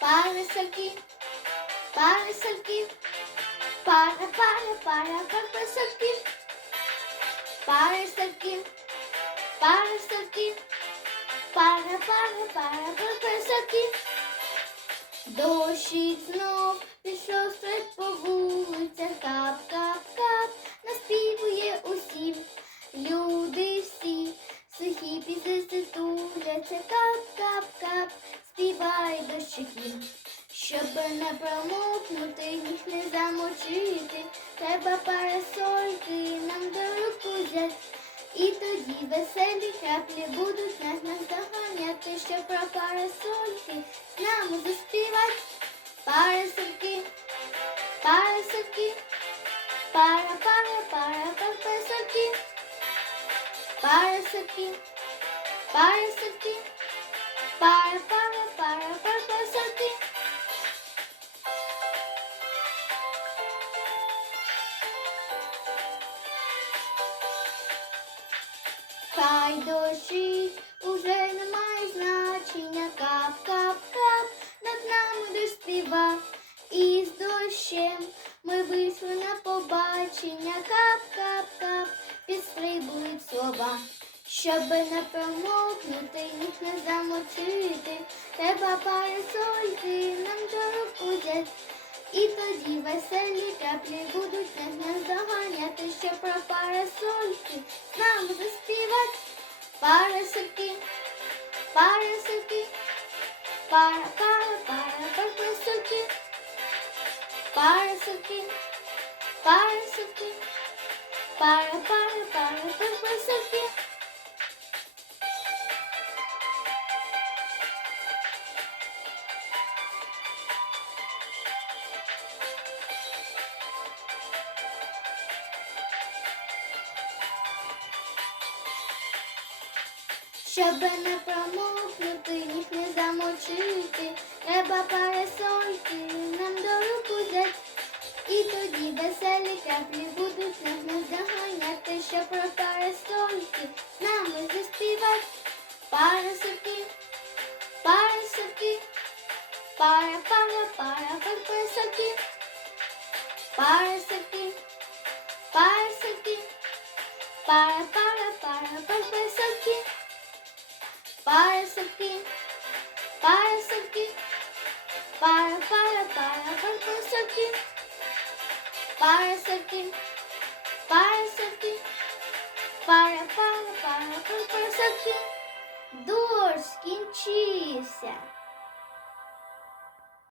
парасольки, парасольки, пара, пара, пара, парасольки, парасольки, парасольки, пара, пара, пара, парасольки. Дощик знов пішов серед по вулицях, кап, кап, кап, наспівує усім. Люди всі, сухі пісиці туляться, кап, кап, кап, співай дощики. Щоб не промокнути, їх не замочити, треба парасольки нам до руку взять. І тоді веселі краплі будуть нас наздоганяти, що про парасольки з нами заспівать. Парасольки, парасольки, пара, пара, пара, парасольки, парасольки, парасольки, пара, пара, пара, Хай дощить, уже немає значення, кап, кап, кап, над нами дощ і з дощем ми вийшли на побачення, кап, кап, кап, підстрибують слова. Щоб не промокнути, їх не замочити, треба парасольки нам до руку. І тоді веселі краплі будуть нас наздоганяти, що про парасольки з нами заспівать. Парасольки, парасольки, пара, пара, пара, парасольки, парасольки, парасольки, пара, пара, пара, парасольки. Щоб не промокнути, їх не замочити, треба парасольки нам до руку взять. І тоді веселі краплі будуть нас наздоганяти, що про парасольки з нами заспівать. Парасольки, парасольки, пара, пара, пара, парасольки, парасольки, парасольки, пара, пара, пара, парасольки. Парасольки, парасольки, пара, пара, пара, парасольки, парасольки, парасольки, пара, пара, пара, парасольки. Дощ скінчився.